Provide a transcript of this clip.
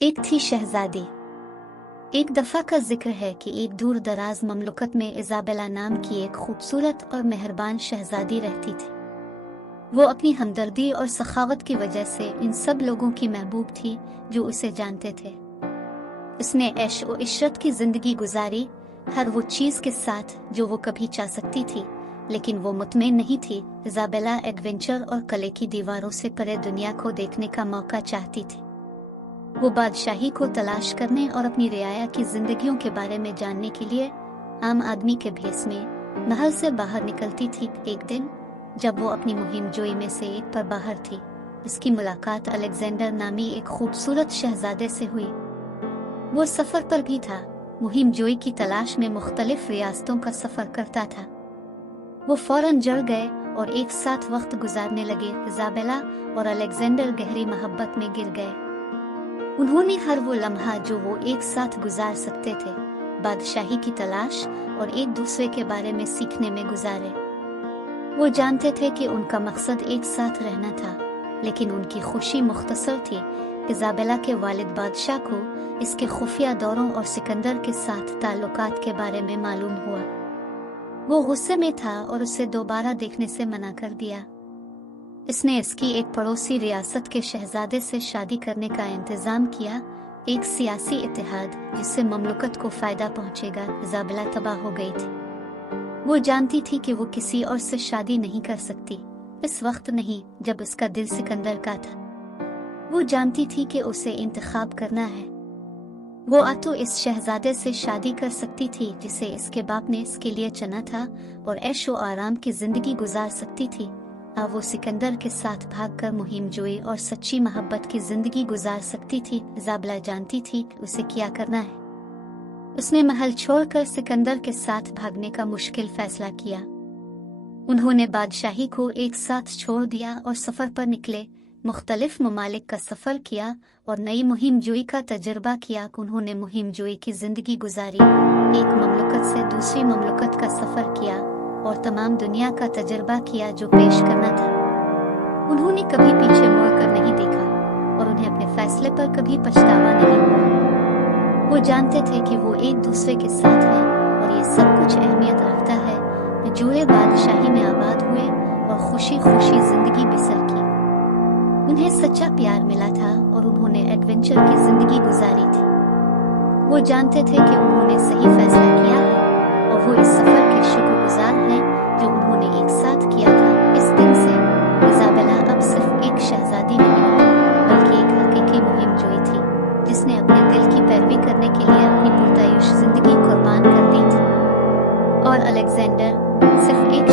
एक थी शहजादी। एक दफा का जिक्र है कि एक दूर दराज ममलकत में इजाबेला नाम की एक खूबसूरत और मेहरबान शहजादी रहती थी। वो अपनी हमदर्दी और सखावत की वजह से इन सब लोगों की महबूब थी जो उसे जानते थे। उसने ऐश और इशरत की जिंदगी गुजारी, हर वो चीज के साथ जो वो कभी चाह सकती थी, लेकिन वो मुतमईन नहीं थी। इजाबेला एडवेंचर और कले की दीवारों से परे दुनिया को देखने का मौका चाहती थी। वो बादशाही को तलाश करने और अपनी रियाया की जिंदगियों के बारे में जानने के लिए आम आदमी के भेस में महल से बाहर निकलती थी। एक दिन जब वो अपनी मुहिम जोई में से एक पर बाहर थी, उसकी मुलाकात अलेक्जेंडर नामी एक खूबसूरत शहजादे से हुई। वो सफर पर भी था, मुहिम जोई की तलाश में मुख्तलिफ रियासतों का सफर करता था। वो फौरन जड़ गए और एक साथ वक्त गुजारने लगे। इजाबेला और अलेक्जेंडर गहरी मोहब्बत में गिर गए। उन्होंने हर वो लम्हा जो वो एक साथ गुजार सकते थे बादशाही की तलाश और एक दूसरे के बारे में सीखने में गुजारे। वो जानते थे कि उनका मकसद एक साथ रहना था, लेकिन उनकी खुशी मुख्तसर थी। इजाबेला के वालिद बादशाह को इसके खुफिया दौरों और सिकंदर के साथ ताल्लुकात के बारे में मालूम हुआ। वो गुस्से में था और उसे दोबारा देखने से मना कर दिया। इसने इसकी एक पड़ोसी रियासत के शहजादे से शादी करने का इंतजाम किया, एक सियासी इत्तेहाद जिससे ममलकत को फायदा पहुंचेगा। इजाबेला तबाह हो गई थी। वो जानती थी कि वो किसी और से शादी नहीं कर सकती, इस वक्त नहीं जब उसका दिल सिकंदर का था। वो जानती थी कि उसे इंतखाब करना है। वो तो इस शहजादे से शादी कर सकती थी जिसे इसके बाप ने इसके लिए चुना था और ऐशो आराम की जिंदगी गुजार सकती थी। वो सिकंदर के साथ भागकर मुहिम जोई और सच्ची मोहब्बत की जिंदगी गुजार सकती थी। इजाबेला जानती थी उसे क्या करना है। उसने महल छोड़कर सिकंदर के साथ भागने का मुश्किल फैसला किया। उन्होंने बादशाही को एक साथ छोड़ दिया और सफर पर निकले। मुख्तलिफ ममालिक का सफर किया और नई मुहिम जोई का तजर्बा किया। उन्होंने मुहिम जोई की जिंदगी गुजारी, एक ममलकत से दूसरी ममलकत का सफर किया और तमाम दुनिया का तजर्बा किया जो पेश करना था। उन्होंने कभी पीछे मुड़कर नहीं देखा और उन्हें अपने फैसले पर कभी पछतावा नहीं हुआ। वो जानते थे कि वो एक दूसरे के साथ हैं और ये सब कुछ अहमियत रखता है। जोड़े बादशाही में आबाद हुए और खुशी खुशी जिंदगी बसर की। उन्हें सच्चा प्यार मिला था और उन्होंने एडवेंचर की जिंदगी गुजारी थी। वो जानते थे कि उन्होंने सही फैसला किया है और वो इस सफर के शुक्रगुजार हैं जो उन्होंने एक साथ किया था। इस दिन से इजाबेला अब सिर्फ एक शहजादी नहीं बल्कि एक हकीकी मुहिम जोई थी, जिसने अपने दिल की पैरवी करने के लिए अपनी पुरतायुश जिंदगी कुर्बान कर दी थी। और अलेक्जेंडर सिर्फ एक